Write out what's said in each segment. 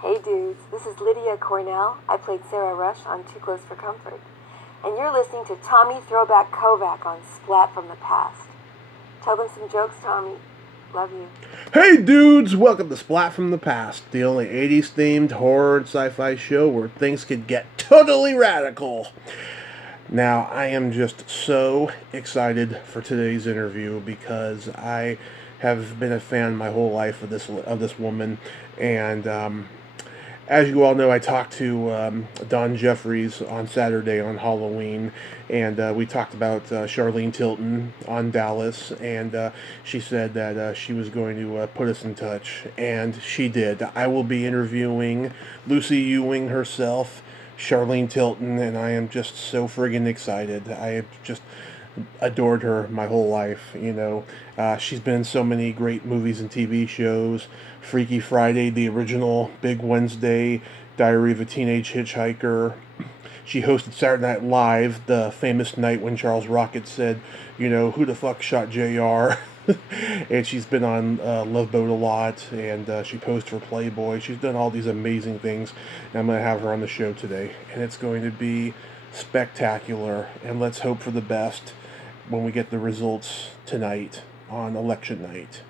Hey dudes, this is Lydia Cornell. I played Sarah Rush on Too Close for Comfort. And you're listening to Tommy Throwback Kovac on Splat from the Past. Tell them some jokes, Tommy. Love you. Hey dudes, welcome to Splat from the Past, the only 80s themed horror and sci-fi show where things could get totally radical. Now, I am just so excited for today's interview because I have been a fan my whole life of this woman, and as you all know, I talked to Don Jeffries on Saturday on Halloween, and we talked about Charlene Tilton on Dallas, and she said that she was going to put us in touch, and she did. I will be interviewing Lucy Ewing herself, Charlene Tilton, and I am just so friggin' excited. I have just adored her my whole life. She's been in so many great movies and TV shows. Freaky Friday, the original, Big Wednesday, Diary of a Teenage Hitchhiker. She hosted Saturday Night Live, the famous night when Charles Rocket said, who the fuck shot JR? And she's been on Love Boat a lot, and she posed for Playboy. She's done all these amazing things, and I'm going to have her on the show today. And it's going to be spectacular, and let's hope for the best when we get the results tonight on election night.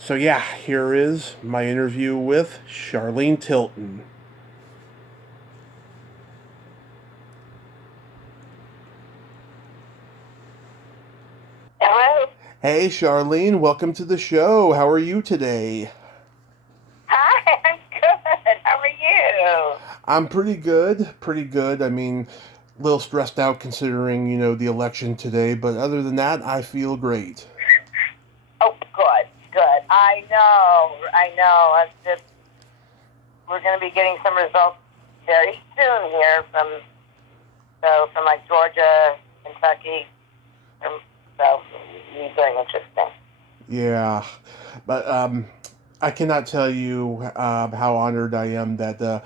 So yeah, here is my interview with Charlene Tilton. Hello. Hey Charlene, welcome to the show. How are you today? Hi, I'm good. How are you? I'm pretty good. I mean, a little stressed out considering, the election today, but other than that, I feel great. Oh, good. I know. We're going to be getting some results very soon here from like Georgia, Kentucky. So it's very interesting. Yeah, but I cannot tell you how honored I am that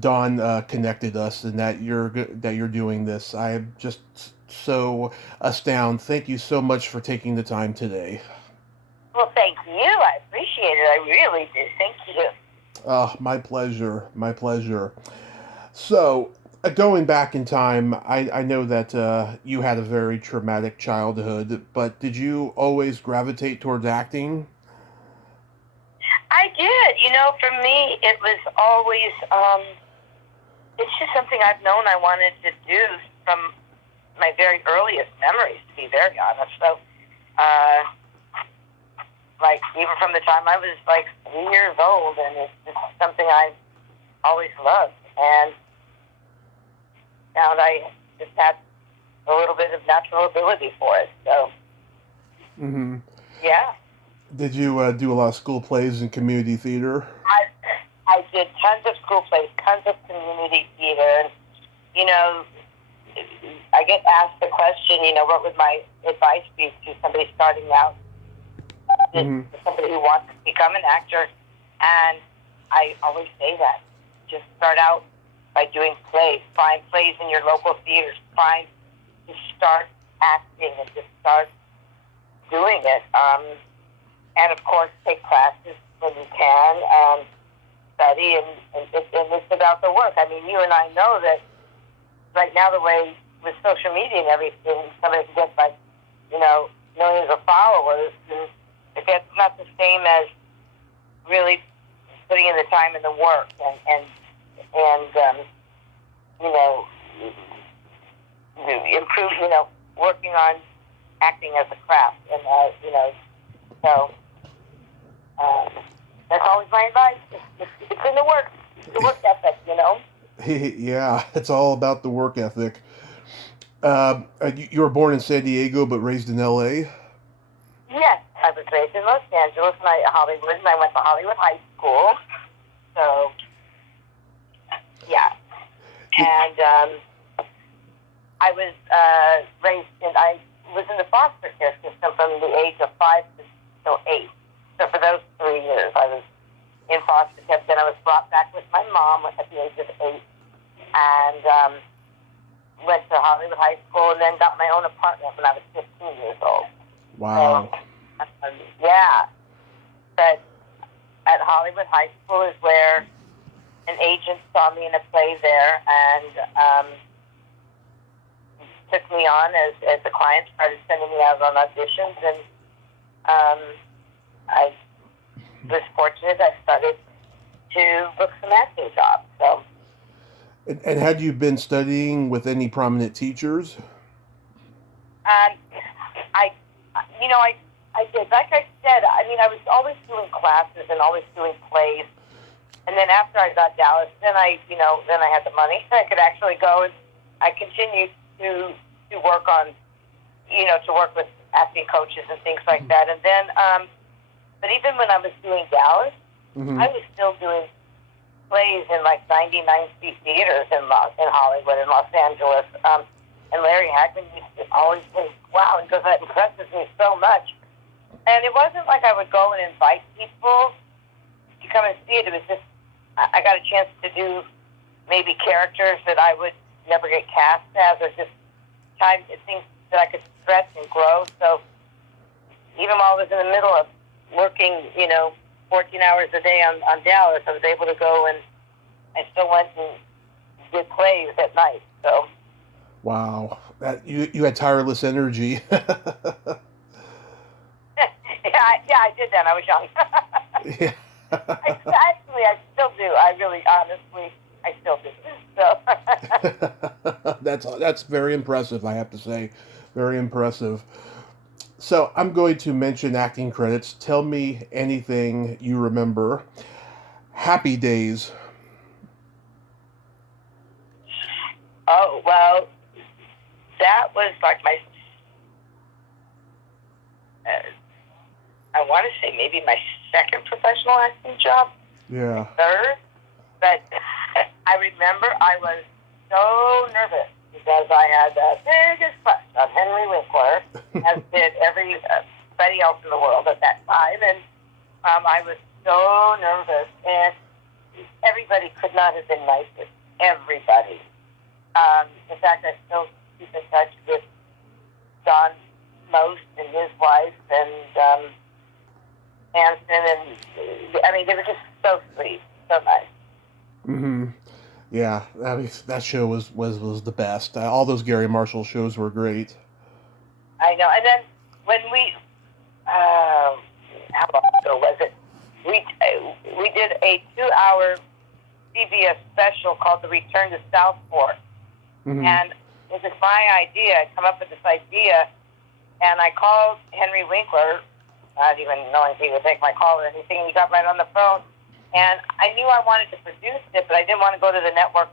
Dawn connected us and that you're doing this. I am just so astounded. Thank you so much for taking the time today. Well, thank you. I appreciate it. I really do. Thank you. My pleasure. My pleasure. So, going back in time, I know that you had a very traumatic childhood, but did you always gravitate towards acting? I did. For me, it was always, it's just something I've known I wanted to do from my very earliest memories, to be very honest. So, even from the time I was 3 years old, and it's just something I've always loved. And found I just had a little bit of natural ability for it. So, yeah. Did you do a lot of school plays and community theater? I did tons of school plays, tons of community theater. And, I get asked the question, what would my advice be to somebody starting out, to somebody who wants to become an actor? And I always say that. Just start out by doing plays. Find plays in your local theaters. Just start acting and just start doing it. And of course, take classes when you can and study. And it's about the work. I mean, you and I know that right now, the way with social media and everything, somebody can get millions of followers. And it's not the same as really putting in the time and the work and improve, working on acting as a craft. And, so that's always my advice. It's in the work ethic. Yeah, it's all about the work ethic. You were born in San Diego but raised in L.A.? Yes, I was raised in Los Angeles and Hollywood, and I went to Hollywood High School. So, yeah. And I was I was in the foster care system from the age of 5 to 8. So for those 3 years, I was in foster care. Then I was brought back with my mom at the age of 8, and went to Hollywood High School, and then got my own apartment when I was 15 years old. Wow. So, yeah. But at Hollywood High School is where an agent saw me in a play there and took me on as the client started sending me out on auditions, and I was fortunate. I started to book some acting jobs. So. And had you been studying with any prominent teachers? I did. Like I said, I mean, I was always doing classes and always doing plays. And then after I got Dallas, then I had the money. I could actually go, and I continued to work on, to work with acting coaches and things like that. And then, but even when I was doing Dallas, I was still doing plays in like 99-seat theaters in Hollywood and Los Angeles. And Larry Hagman used to always say, wow, because that impresses me so much. And it wasn't like I would go and invite people to come and see it. It was just, I got a chance to do maybe characters that I would never get cast as, or just things that I could stretch and grow. So even while I was in the middle of working, 14 hours a day on Dallas, I was able to go, and I still went and did plays at night. So. Wow, you had tireless energy. Yeah, I did then. I was young. Yeah. I still do. Honestly, I still do. So. That's very impressive, I have to say. Very impressive. So I'm going to mention acting credits. Tell me anything you remember. Happy Days. Oh, well, that was like my, I want to say maybe my second professional acting job. Yeah. Third. But I remember I was so nervous because I had the biggest crush on Henry Winkler, as did everybody else in the world at that time. And I was so nervous, and everybody could not have been nicer. Everybody. In fact, I still keep in touch with Don Most and his wife and Hanson, and I mean, they were just so sweet, so nice. Mm-hmm. Yeah, that show was the best. All those Gary Marshall shows were great. I know. And then when we, how long ago was it? We did a 2-hour CBS special called The Return to Southport. Mm-hmm. And it was my idea. I come up with this idea, and I called Henry Winkler, not even knowing if he would take my call or anything. He got right on the phone. And I knew I wanted to produce it, but I didn't want to go to the network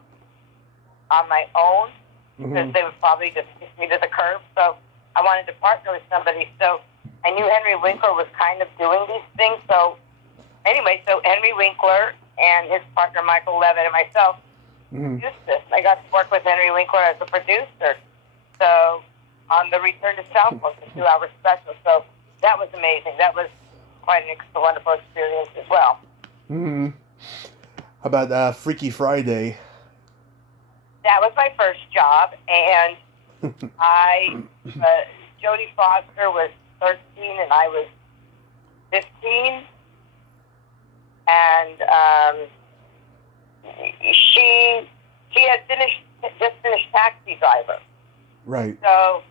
on my own, because they would probably just kick me to the curb. So I wanted to partner with somebody. So I knew Henry Winkler was kind of doing these things. So anyway, so Henry Winkler and his partner Michael Levitt and myself produced this. I got to work with Henry Winkler as a producer. So on The Return to Southport, the 2-hour special. So that was amazing. That was quite a wonderful experience as well. Mm-hmm. How about Freaky Friday? That was my first job, and Jodie Foster was 13 and I was 15, and she had just finished Taxi Driver. Right. So,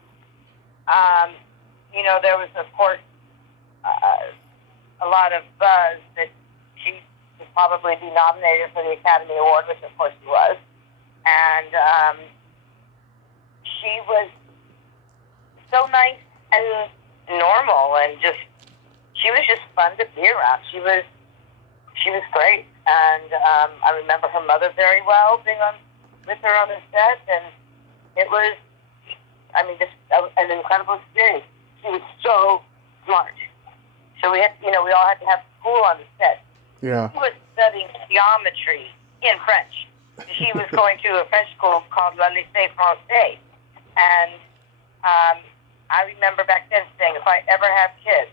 there was, of course, a lot of buzz that she would probably be nominated for the Academy Award, which of course she was. And she was so nice and normal, and she was just fun to be around. She was great. And I remember her mother very well, being with her on the set, and it was, just an incredible experience. She was so smart. So we all had to have school on the set. Yeah. She was studying geometry in French. She was going to a French school called Le Lycée Français. And I remember back then saying, if I ever have kids,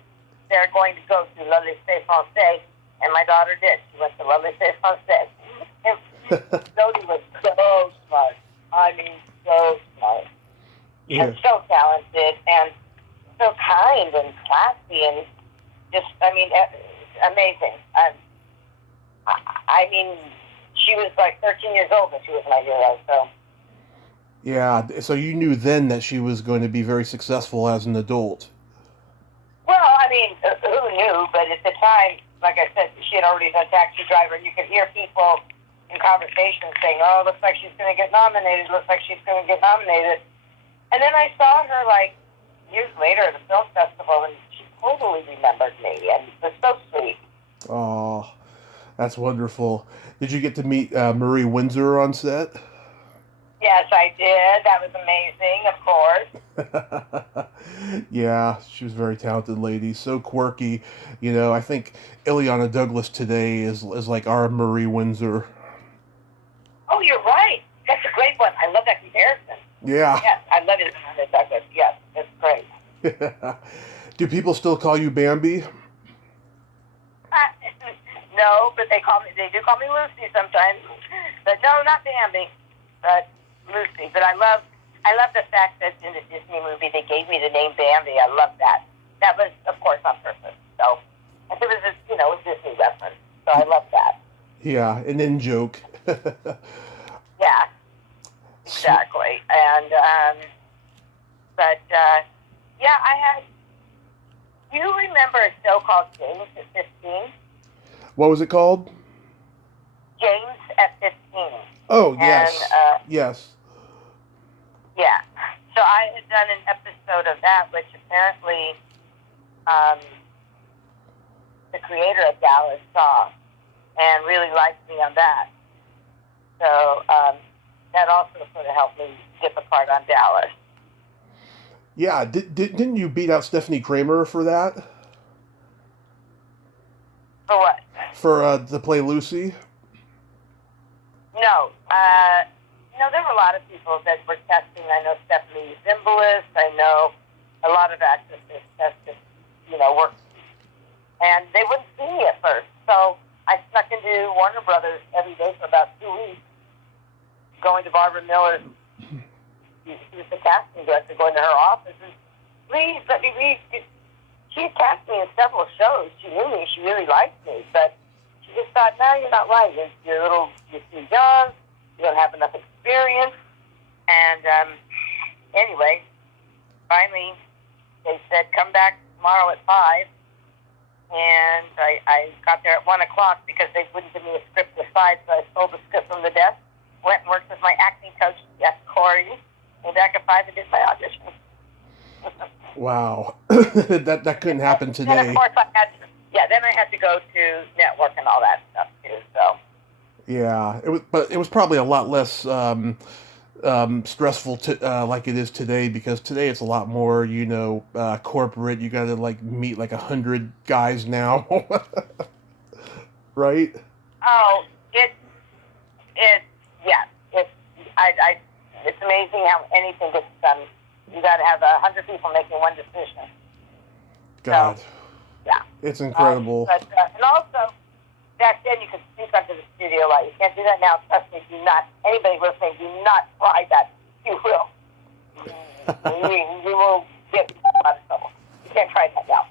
they're going to go to Le Lycée Français. And my daughter did. She went to Le Lycée Français. And Jodie was so smart. So smart. Yeah. And so talented and so kind and classy and just, amazing. I mean, she was like 13 years old when she was my hero, so. Yeah, so you knew then that she was going to be very successful as an adult. Well, I mean, who knew? But at the time, like I said, she had already done Taxi Driver. You could hear people in conversations saying, "Oh, looks like she's going to get nominated. Looks like she's going to get nominated." And then I saw her like years later at a film festival, and she totally remembered me, and it was so sweet. Oh, that's wonderful. Did you get to meet Marie Windsor on set? Yes, I did. That was amazing, of course. Yeah, she was a very talented lady, so quirky. You know, I think Ileana Douglas today is like our Marie Windsor. Oh, you're right. That's a great one. I love that comparison. Yeah. Yes, I love Ileana Douglas. Yes, it's great. Do people still call you Bambi? No, but they do call me Lucy sometimes. But no, not Bambi, but Lucy. But I love the fact that in the Disney movie they gave me the name Bambi. I love that. That was, of course, on purpose. So it was a Disney reference. So I love that. Yeah, an in joke. Yeah, exactly. And yeah, I had. Do you remember a show called James at 15? What was it called? James at 15. Oh, yes. And, yes. yeah. So I had done an episode of that, which apparently the creator of Dallas saw and really liked me on that. So that also sort of helped me get the part on Dallas. Yeah, didn't you beat out Stephanie Kramer for that? For what? For to play Lucy? No. No, there were a lot of people that were testing. I know Stephanie Zimbalist. I know a lot of actresses tested, work. And they wouldn't see me at first. So I snuck into Warner Brothers every day for about 2 weeks, going to Barbara Miller. She was the casting director, going to her office and, please, let me read. She had cast me in several shows. She knew me. She really liked me. But she just thought, no, you're not right. You're too young. You don't have enough experience. And anyway, finally, they said, come back tomorrow at 5. And I got there at 1 o'clock because they wouldn't give me a script at 5, so I stole the script from the desk, went and worked with my acting coach, Jeff Corey, came back at 5 and did my audition. Wow. that couldn't happen today. And of course then I had to go to network and all that stuff too, so. Yeah, it was probably a lot less stressful like it is today, because today it's a lot more, corporate. You got to meet 100 guys now, right? Oh, it's amazing how anything gets done. You got to have 100 people making one decision. God, so, yeah, it's incredible. And also, back then you could speak onto the studio light. You can't do that now. Trust me, anybody listening, do not try that. You will. you will get in a lot of trouble. You can't try that now.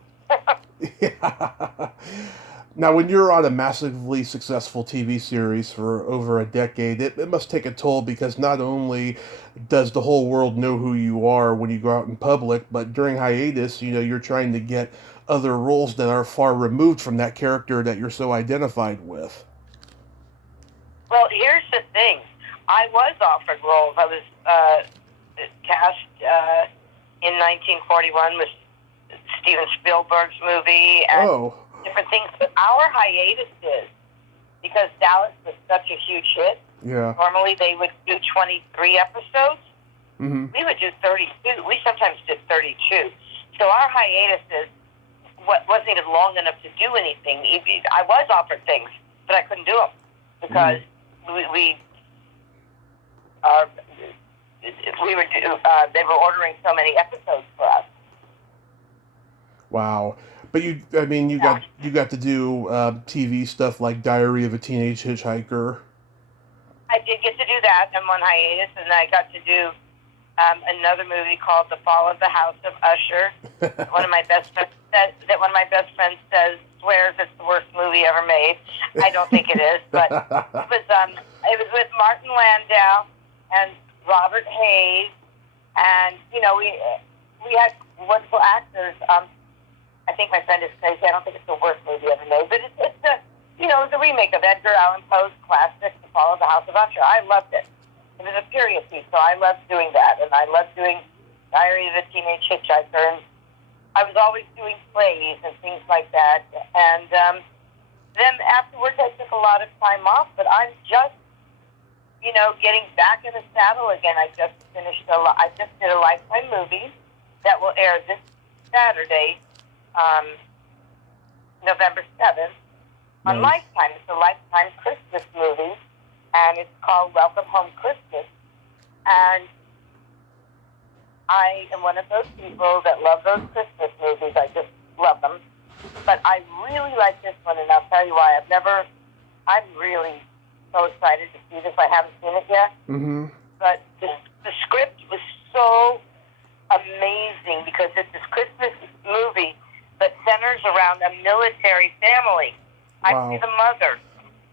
Yeah. Now, when you're on a massively successful TV series for over a decade, it must take a toll, because not only does the whole world know who you are when you go out in public, but during hiatus, you're trying to get other roles that are far removed from that character that you're so identified with. Well, here's the thing. I was offered roles. I was cast in 1941 with Steven Spielberg's movie and different things. But our hiatuses, because Dallas was such a huge hit, normally they would do 23 episodes. Mm-hmm. We would do 32. We sometimes did 32. So our hiatuses wasn't even long enough to do anything. I was offered things, but I couldn't do them because they were ordering so many episodes for us. Wow. But you got to do TV stuff like Diary of a Teenage Hitchhiker. I did get to do that on one hiatus, and I got to do another movie called The Fall of the House of Usher. One of my best friends says swears it's the worst movie ever made. I don't think it is, but it was with Martin Landau and Robert Hayes, and we had wonderful actors. I think my friend is crazy. I don't think it's the worst movie ever made, but it's a remake of Edgar Allan Poe's classic, The Fall of the House of Usher. I loved it. It was a period piece, so I loved doing that, and I loved doing Diary of a Teenage Hitchhiker, and I was always doing plays and things like that. And then afterwards, I took a lot of time off, but I'm just, getting back in the saddle again. I just did a Lifetime movie that will air this Saturday, November 7th, on Lifetime. It's a Lifetime Christmas movie, and it's called Welcome Home Christmas. And I am one of those people that love those Christmas movies. I just love them. But I really like this one, and I'll tell you why. I'm really so excited to see this. I haven't seen it yet. Mm-hmm. But the script was so amazing because it's this Christmas movie that centers around a military family. Wow. I play the mother,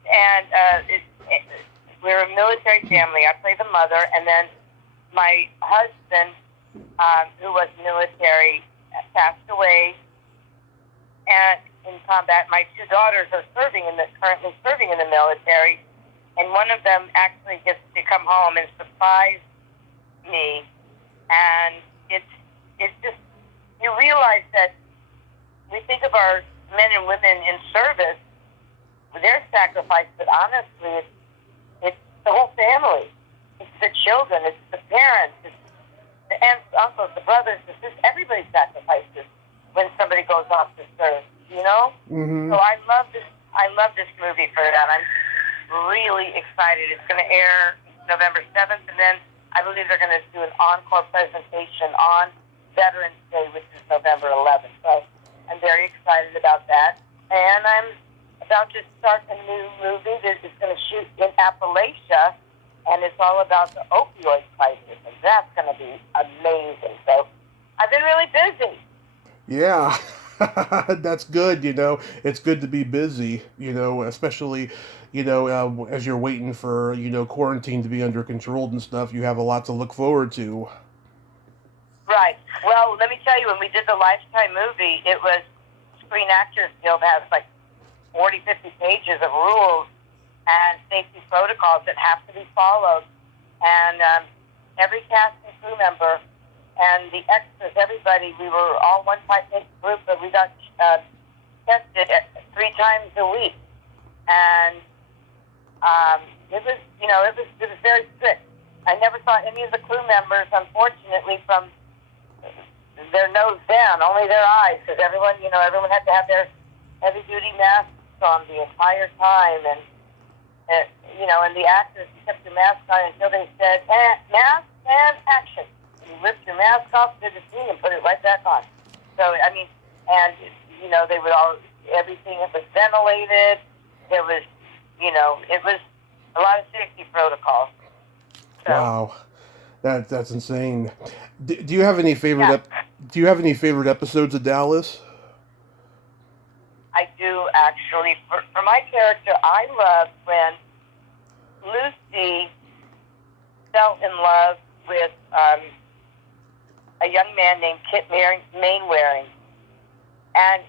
and we're a military family. I play the mother, and then my husband, who was military, passed away and in combat. My two daughters are currently serving in the military, and one of them actually gets to come home and surprise me. And it's just, you realize that we think of our men and women in service, their sacrifice, but honestly, it's the whole family. It's the children, it's the parents, it's the aunts, uncles, the brothers, the sisters. Everybody sacrifices when somebody goes off to serve, Mm-hmm. So I love this movie for that. I'm really excited. It's going to air November 7th, and then I believe they're going to do an encore presentation on Veterans Day, which is November 11th. So I'm very excited about that. And I'm about to start a new movie that is going to shoot in Appalachia, and it's all about the opioid crisis, and that's going to be amazing. So I've been really busy. Yeah. That's good, It's good to be busy, especially, as you're waiting for, quarantine to be under control and stuff. You have a lot to look forward to. Right. Well, let me tell you, when we did the Lifetime movie, it was Screen Actors Guild has like 40, 50 pages of rules and safety protocols that have to be followed. And every cast and crew member and the extras, everybody, we were all one tight-knit group, but we got tested 3 times a week. And it was very strict. I never saw any of the crew members, unfortunately, from their nose down, only their eyes, because everyone had to have their heavy-duty masks on the entire time, and the actors kept their masks on until they said, mask and action. You lift your mask off to the scene and put it right back on. So, they would everything was ventilated. There was, it was a lot of safety protocols. So, wow. That's insane. Do you have any favorite Do you have any favorite episodes of Dallas? I do, actually. For my character, I loved when Lucy fell in love with a young man named Kit Mainwaring. And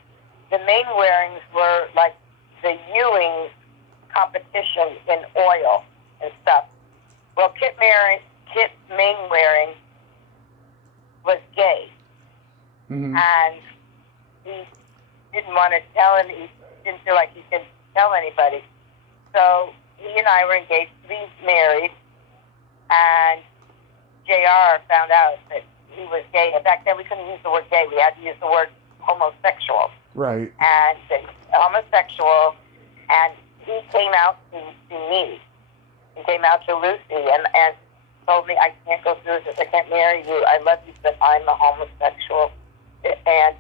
the Mainwarings were like the Ewing competition in oil and stuff. Well, Kit Mainwaring was gay. Mm-hmm. And he didn't want to tell him. He didn't feel like he could tell anybody. So he and I were engaged to be married, and JR found out that he was gay. And back then we couldn't use the word gay. We had to use the word homosexual. Right. And homosexual, and he came out to me. He came out to Lucy and told me, I can't go through this. I can't marry you. I love you, but I'm a homosexual. And,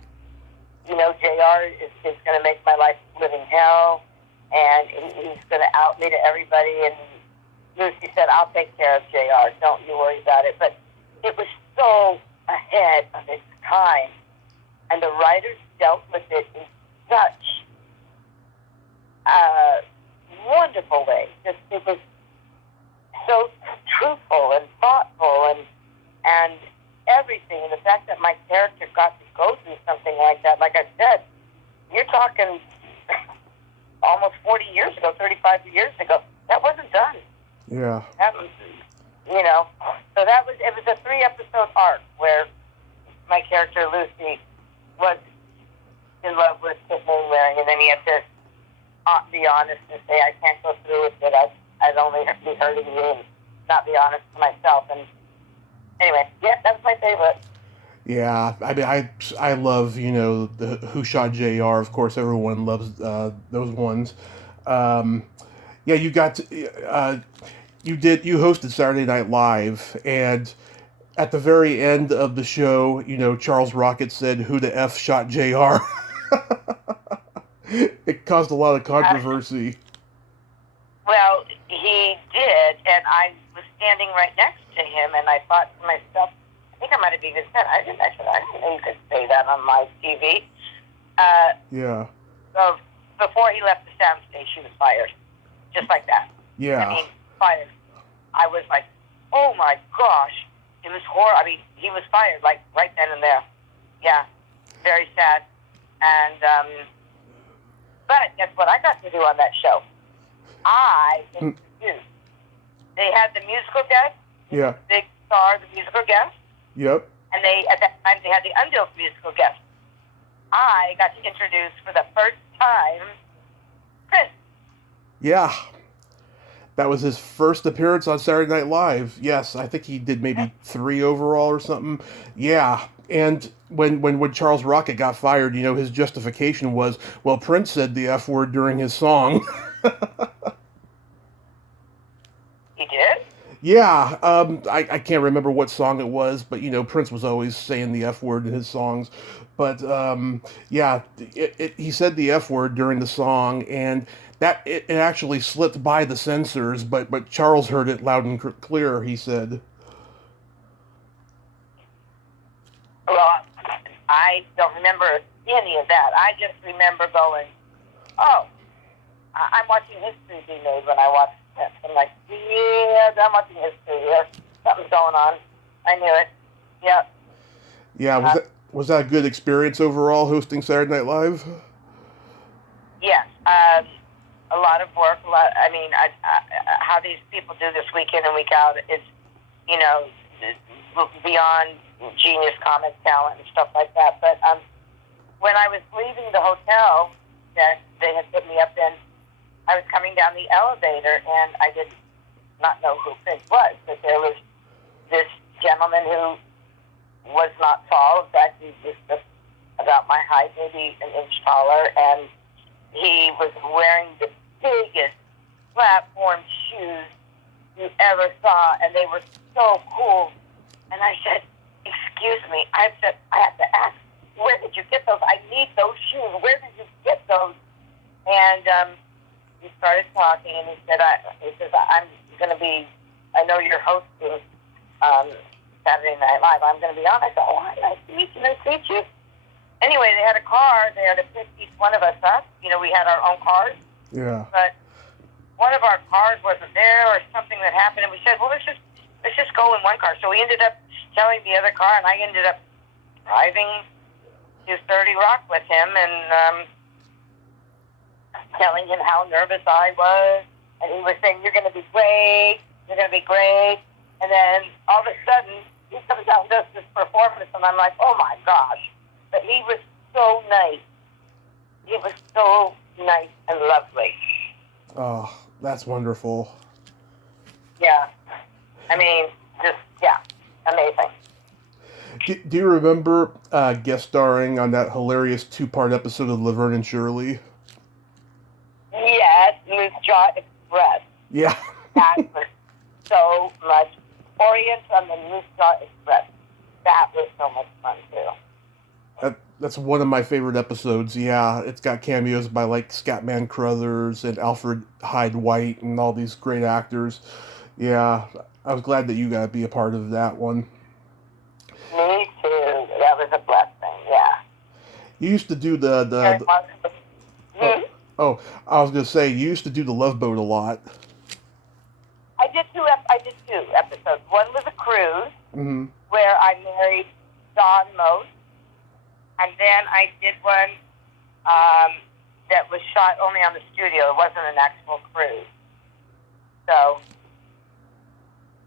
JR is going to make my life living hell, and he's going to out me to everybody. And Lucy said, I'll take care of JR. Don't you worry about it. But it was so ahead of its time, and the writers dealt with it in such wonderful way. Just, it was so truthful and thoughtful and everything. And the fact that my character got to go through something like that, like I said, you're talking almost 40 years ago, 35 years ago. That wasn't done. Yeah. That was, you know, so it was a 3-episode arc where my character Lucy was in love with Kit Mainwaring, and then he had to be honest and say, I can't go through with it. I'd only be hurting you and not be honest to myself. And anyway, yeah, that was my favorite. Yeah, I mean, I love, you know, the Who Shot JR. Of course, everyone loves those ones. Yeah, you got to, you hosted Saturday Night Live, and at the very end of the show, you know, Charles Rocket said, "Who the F shot JR?" It caused a lot of controversy. Well, he did, and I was standing right next to him, and I thought to myself, I think I might have even said, I didn't know you could say that on live TV. Yeah. So before he left the soundstage, he was fired. Just like that. Yeah. I mean, fired. I was like, oh my gosh. It was horrible. I mean, he was fired, like, right then and there. Yeah. Very sad. And, but guess what I got to do on that show? I introduced. They had the musical guest. Yeah. Big star, the musical guest. Yep. And at that time, they had the Unbuilt musical guest. I got to introduce for the first time Prince. Yeah. That was his first appearance on Saturday Night Live. Yes, I think he did maybe 3 overall or something. Yeah. And when Charles Rocket got fired, you know, his justification was, well, Prince said the F word during his song. He did? Yeah, I can't remember what song it was, but, you know, Prince was always saying the F word in his songs. But, yeah, he said the F word during the song, and that it actually slipped by the censors, but Charles heard it loud and clear, he said. Well, I don't remember any of that. I just remember going, oh, I'm watching history be made when I watch this. I'm like, yeah, I'm watching history here. Something's going on. I knew it. Yeah. Yeah, was that a good experience overall, hosting Saturday Night Live? Yes. A lot of work. How these people do this week in and week out is, you know, beyond genius comic talent and stuff like that. But when I was leaving the hotel that they had put me up in, I was coming down the elevator, and I did not know who Prince was, but there was this gentleman who was not tall. In fact, he was just about my height, maybe an inch taller, and he was wearing the biggest platform shoes you ever saw, and they were so cool. And I said, excuse me, I have to ask, where did you get those? I need those shoes. Where did you get those? And he started talking, and he said, I'm going to be, I know you're hosting Saturday Night Live. I'm going to be on. I said, oh, nice to meet you. Nice to meet you. Anyway, they had a car there to pick each one of us up. You know, we had our own cars. Yeah. But one of our cars wasn't there, or something that happened, and we said, well, let's just go in one car. So we ended up telling the other car, and I ended up driving to 30 Rock with him, and telling him how nervous I was, and he was saying, you're going to be great, you're going to be great, and then all of a sudden, he comes out and does this performance, and I'm like, oh my gosh, but he was so nice. He was so nice and lovely. Oh, that's wonderful. Yeah. I mean, just, yeah, amazing. Do you remember guest starring on that hilarious 2-part episode of Laverne and Shirley? Yes, Moose Jaw Express. Yeah. That was so much. Orient on the Moose Jaw Express. That was so much fun, too. That's one of my favorite episodes, yeah. It's got cameos by, like, Scatman Crothers and Alfred Hyde White and all these great actors. Yeah, I was glad that you got to be a part of that one. Me, too. That was a blessing, yeah. You used to do the Oh, I was going to say, you used to do the Love Boat a lot. I did two episodes. One was a cruise Mm-hmm. where I married Don Most, and then I did one that was shot only on the studio. It wasn't an actual cruise. So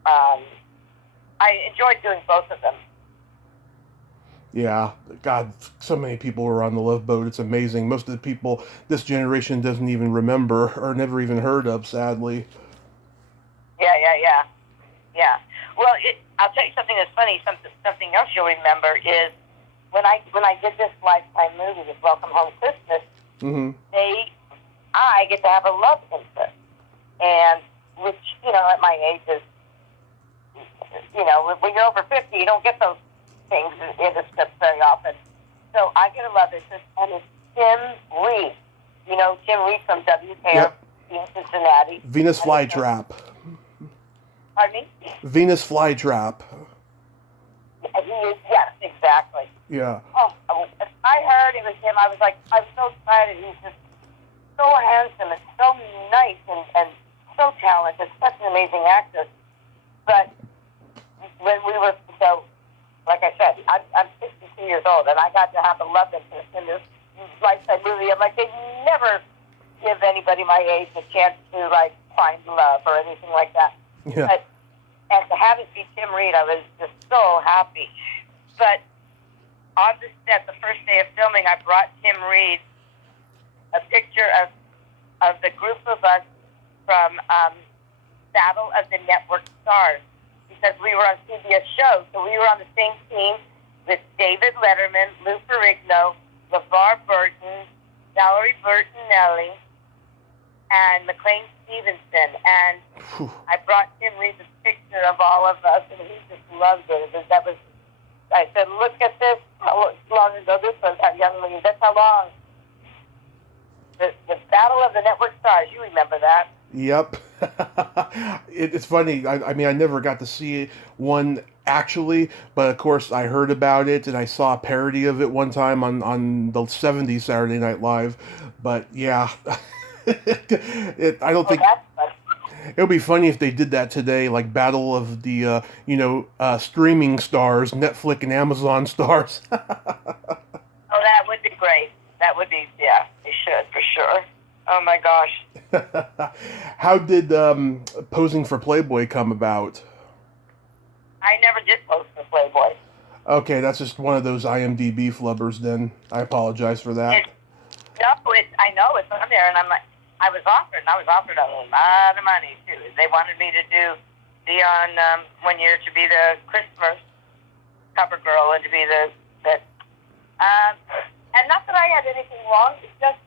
I enjoyed doing both of them. Yeah, God, so many people were on the Love Boat. It's amazing. Most of the people this generation doesn't even remember or never even heard of, sadly. Yeah. Well, I'll tell you something that's funny. Something else you'll remember is when I did this Lifetime movie, this Welcome Home Christmas. Mm-hmm. I get to have a love interest, and which at my age is when you're over 50, you don't get those things in the script very often. So I get a love interest, and it's Tim Reed. Tim Reed from WKRP in Cincinnati. Venus Flytrap. Pardon me? Venus Flytrap. Yes, exactly. Yeah. Oh, I heard it was him. I was so excited. He's just so handsome and so nice and so talented. Such an amazing actor. But when we were, like I said, I'm 62 years old, and I got to have a love interest in this Lifetime movie. I'm like, they never give anybody my age a chance to, find love or anything like that. Yeah. And to have it be Tim Reed, I was just so happy. But on the set, the first day of filming, I brought Tim Reed a picture of the group of us from Battle of the Network Stars, because we were on CBS shows. So we were on the same team with David Letterman, Lou Ferrigno, LeVar Burton, Valerie Bertinelli, and McLean Stevenson. And I brought Tim Reed a picture of all of us, and he just loved it. I said, look at this, how long ago this was, how young lady, that's how long. The Battle of the Network Stars, you remember that? Yep. It's funny. I mean, I never got to see one actually, but of course I heard about it and I saw a parody of it one time on the 70s Saturday Night Live. But yeah, I don't think it would be funny if they did that today, like Battle of the streaming stars, Netflix and Amazon stars. Oh, that would be great. That would be, yeah, they should for sure. Oh my gosh. How did posing for Playboy come about? I never did pose for Playboy. Okay, that's just one of those IMDb flubbers then. I apologize for that. I know it's on there, and I was offered a lot of money too. They wanted me to be on one year to be the Christmas cover girl and to be and not that I had anything wrong, it's just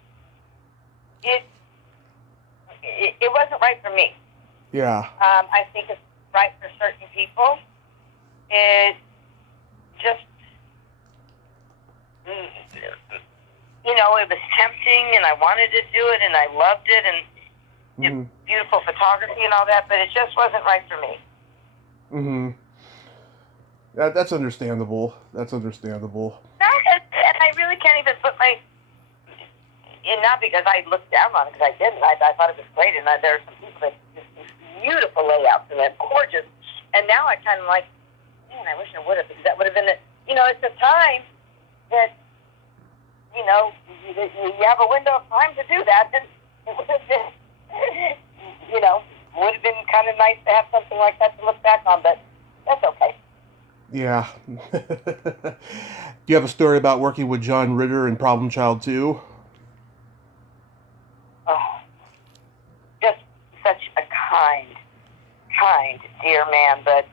it wasn't right for me. Yeah. I think it's right for certain people. It just, it was tempting, and I wanted to do it, and I loved it, and beautiful photography and all that, but it just wasn't right for me. Mm-hmm. That's understandable. That's understandable. And I really can't even put not because I looked down on it, because I didn't. I thought it was great, and there are some people that just do beautiful layouts, and they're gorgeous. And now I kind of like, man, I wish I would have, because that would have been it's a time that, you have a window of time to do that, and it would have been, would have been kind of nice to have something like that to look back on, but that's okay. Yeah. Do you have a story about working with John Ritter in Problem Child 2? Oh, just such a kind, dear man. But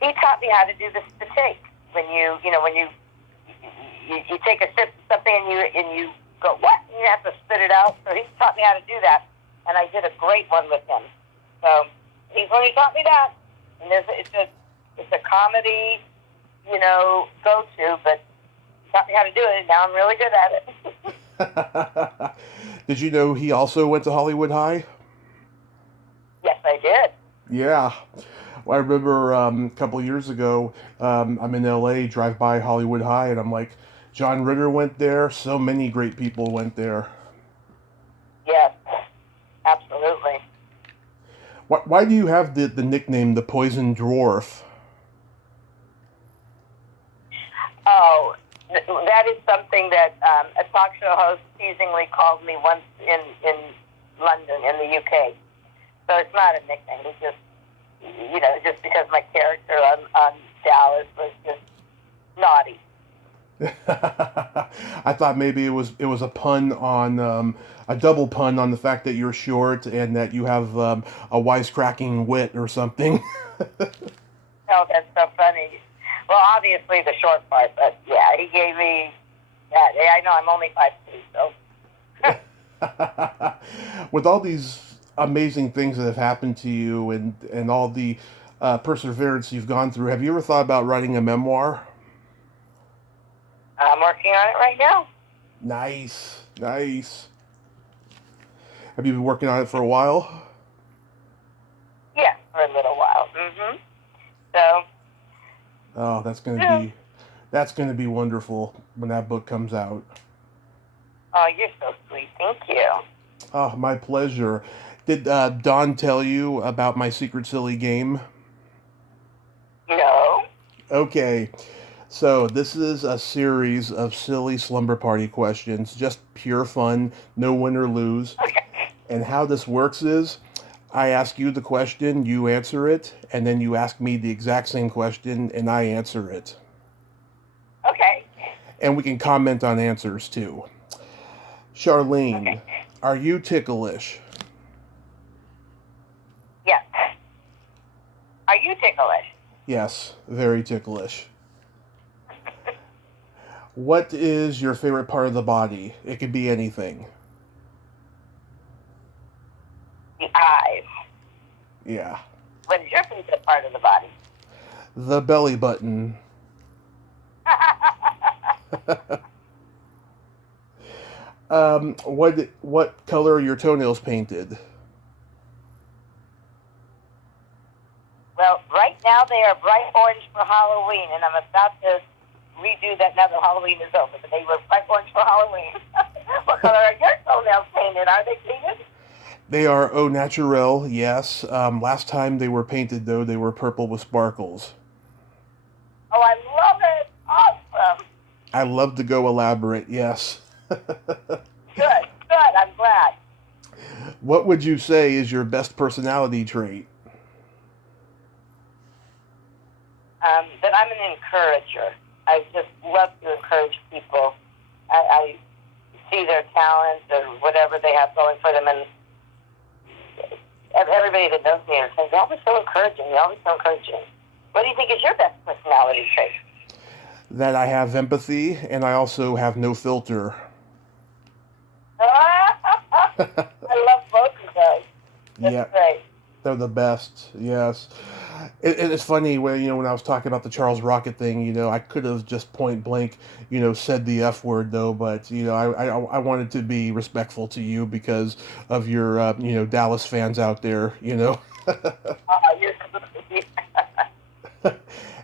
he taught me how to do the take. When you take a sip of something and you go, what? And you have to spit it out. So he taught me how to do that, and I did a great one with him. So he's when he taught me that. And it's a comedy, go-to, but he taught me how to do it, and now I'm really good at it. Did you know he also went to Hollywood High? Yes, I did. Yeah. Well, I remember a couple of years ago, I'm in LA, drive by Hollywood High, and I'm like, John Ritter went there. So many great people went there. Why do you have the nickname the Poison Dwarf? Oh, that is something that a talk show host teasingly called me once in London, in the UK. So it's not a nickname. It's just, just because my character on Dallas was just naughty. I thought maybe it was a pun on a double pun on the fact that you're short and that you have a wisecracking wit or something. Oh, that's so funny. Well, obviously the short part, but yeah, he gave me that. I know I'm only 5'2", so. With all these amazing things that have happened to you and all the perseverance you've gone through, have you ever thought about writing a memoir? I'm working on it right now. Nice. Have you been working on it for a while? Yeah, for a little while. Mm-hmm. So. Oh, that's gonna be wonderful when that book comes out. Oh, you're so sweet. Thank you. Oh, my pleasure. Did Dawn tell you about my secret silly game? No. Okay. So this is a series of silly slumber party questions, just pure fun, no win or lose. Okay. And how this works is, I ask you the question, you answer it, and then you ask me the exact same question, and I answer it. Okay. And we can comment on answers too. Charlene, Okay. Are you ticklish? Yes. Are you ticklish? Yes, very ticklish. What is your favorite part of the body? It could be anything. The eyes. Yeah. What is your favorite part of the body? The belly button. What color are your toenails painted? Well, right now they are bright orange for Halloween, and I'm about to redo that now that Halloween is over. But they were bright orange for Halloween. What color are your toenails painted? Are they painted? They are au naturel, yes. Last time they were painted, though, they were purple with sparkles. Oh, I love it. Awesome. I love to go elaborate, yes. Good. I'm glad. What would you say is your best personality trait? That I'm an encourager. I just love to encourage people. I see their talents or whatever they have going for them, and everybody that knows me says, "You're always so encouraging. You're always so encouraging." What do you think is your best personality trait? That I have empathy, and I also have no filter. I love both of those. That's great. They're the best, yes. It's funny when I was talking about the Charles Rocket thing, I could have just point blank, said the F word though, but I wanted to be respectful to you because of your Dallas fans out there, You're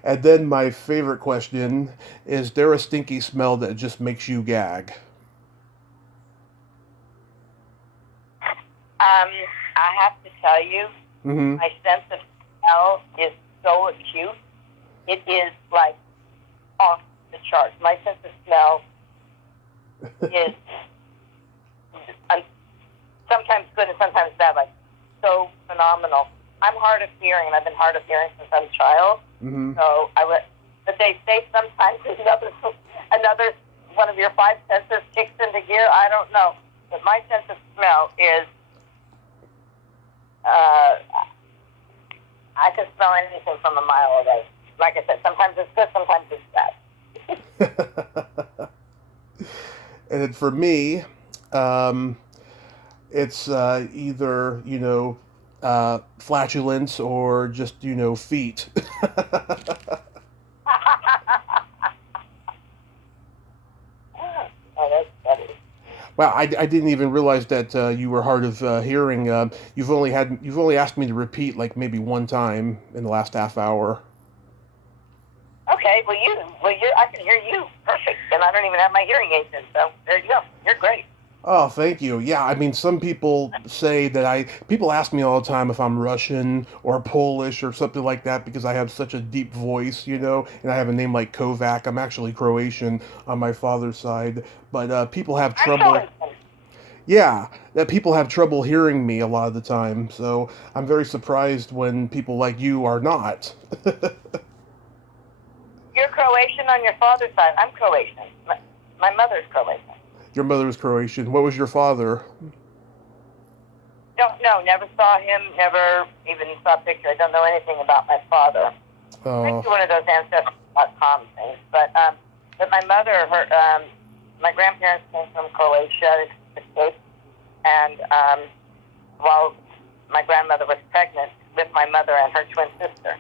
And then my favorite question is there a stinky smell that just makes you gag? I have to tell you, my sense of smell is so acute. It is like off the charts. My sense of smell is sometimes good and sometimes bad, like so phenomenal. I'm hard of hearing, and I've been hard of hearing since I'm a child. So but they say sometimes another one of your five senses kicks into gear. I don't know, but my sense of smell is I can smell anything from a mile away. Like I said, sometimes it's good, sometimes it's bad. And then for me, it's either flatulence or just feet. Oh, that's funny. Wow, I didn't even realize that you were hard of hearing. You've only asked me to repeat like maybe one time in the last half hour. Okay, I can hear you perfect, and I don't even have my hearing aids in, so there you go. You're great. Oh, thank you. Yeah, I mean, some people say that people ask me all the time if I'm Russian or Polish or something like that because I have such a deep voice, and I have a name like Kovac. I'm actually Croatian on my father's side, but people have I'm trouble. Charlene. Yeah, that people have trouble hearing me a lot of the time, so I'm very surprised when people like you are not. You're Croatian on your father's side. I'm Croatian. My mother's Croatian. Your mother's Croatian. What was your father? Don't know. Never saw him. Never even saw a picture. I don't know anything about my father. Might be one of those ancestry.com things. But my mother, my grandparents came from Croatia, the States, and while my grandmother was pregnant with my mother and her twin sister.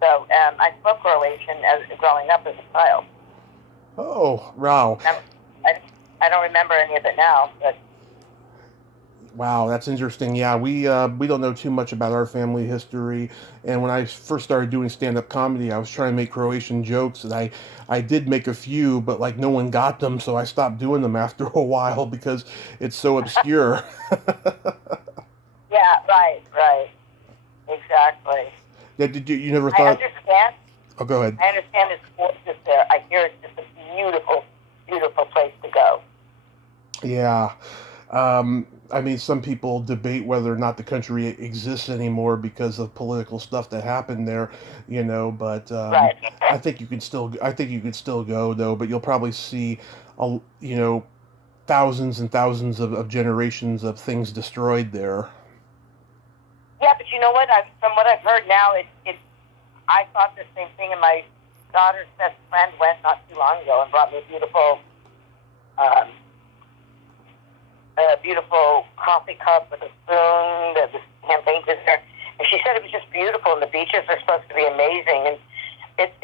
So I spoke Croatian growing up as a child. Oh, wow. I don't remember any of it now, but Wow, that's interesting. Yeah, we don't know too much about our family history. And when I first started doing stand-up comedy, I was trying to make Croatian jokes, and I did make a few, but like no one got them, so I stopped doing them after a while because it's so obscure. yeah, right, exactly. Yeah, you never I thought? understand. Oh, go ahead. I understand it's gorgeous there. I hear it's just a beautiful, beautiful place to go. Yeah. I mean, some people debate whether or not the country exists anymore because of political stuff that happened there, but Right. I think you could still go though, but you'll probably see, thousands and thousands of generations of things destroyed there. Yeah, but you know what? From what I've heard now, I thought the same thing, and my daughter's best friend went not too long ago and brought me a beautiful coffee cup with a spoon that was hand painted there. And she said it was just beautiful, and the beaches are supposed to be amazing. And it's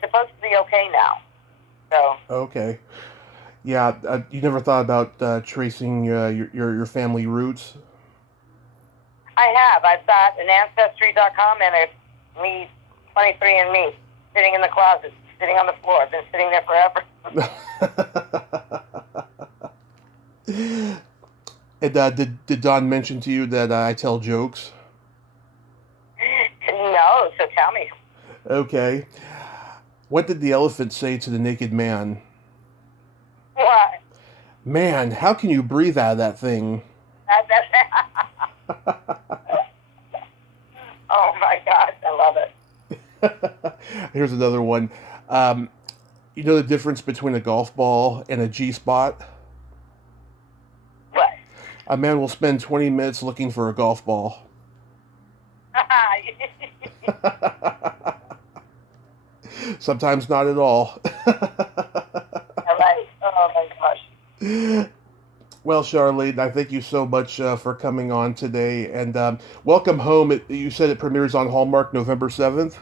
supposed to be okay now. So Okay, yeah. You never thought about tracing your family roots? I have. I've got an Ancestry.com and a me 23andMe sitting in the closet, sitting on the floor. I've been sitting there forever. And did Don mention to you that I tell jokes? No, so tell me. Okay. What did the elephant say to the naked man? What? Man, how can you breathe out of that thing? Oh my gosh, I love it. Here's another one. You know the difference between a golf ball and a G-spot? What? A man will spend 20 minutes looking for a golf ball. Sometimes not at all. All right. Oh my gosh. Well, Charlene, I thank you so much for coming on today, and welcome home. You said it premieres on Hallmark November 7th?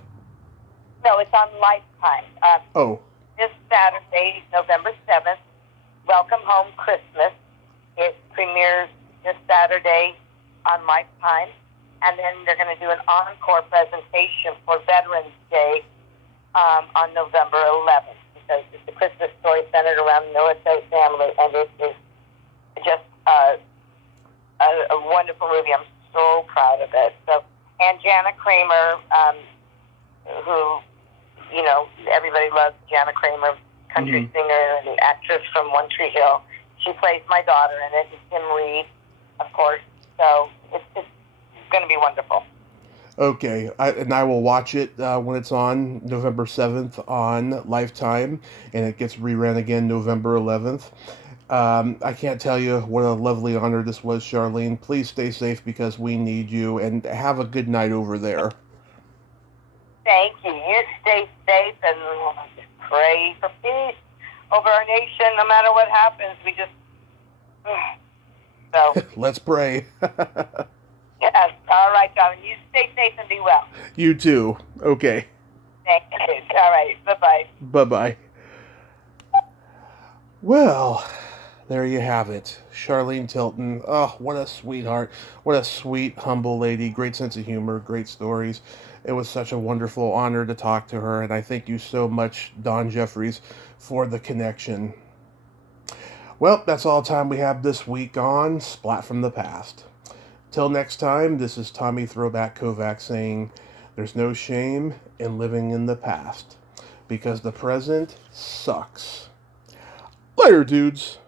No, it's on Lifetime. Oh. This Saturday, November 7th, Welcome Home Christmas. It premieres this Saturday on Lifetime, and then they're going to do an encore presentation for Veterans Day on November 11th, because it's a Christmas story centered around the military family, and it is just a wonderful movie. I'm so proud of it. So, and Jana Kramer, who, everybody loves Jana Kramer, country singer and actress from One Tree Hill. She plays my daughter in it, and Tim Reed, of course. So it's going to be wonderful. Okay, I will watch it when it's on November 7th on Lifetime, and it gets rerun again November 11th. I can't tell you what a lovely honor this was, Charlene. Please stay safe because we need you, and have a good night over there. Thank you. You stay safe, and just pray for peace over our nation. No matter what happens, we just... So. Let's pray. Yes. All right, John. You stay safe and be well. You too. Okay. Thank you. All right. Bye-bye. Bye-bye. Well, there you have it. Charlene Tilton. Oh, what a sweetheart. What a sweet, humble lady. Great sense of humor. Great stories. It was such a wonderful honor to talk to her, and I thank you so much, Don Jeffries, for the connection. Well, that's all the time we have this week on Splat from the Past. Till next time, this is Tommy Throwback Kovac saying there's no shame in living in the past because the present sucks. Later, dudes.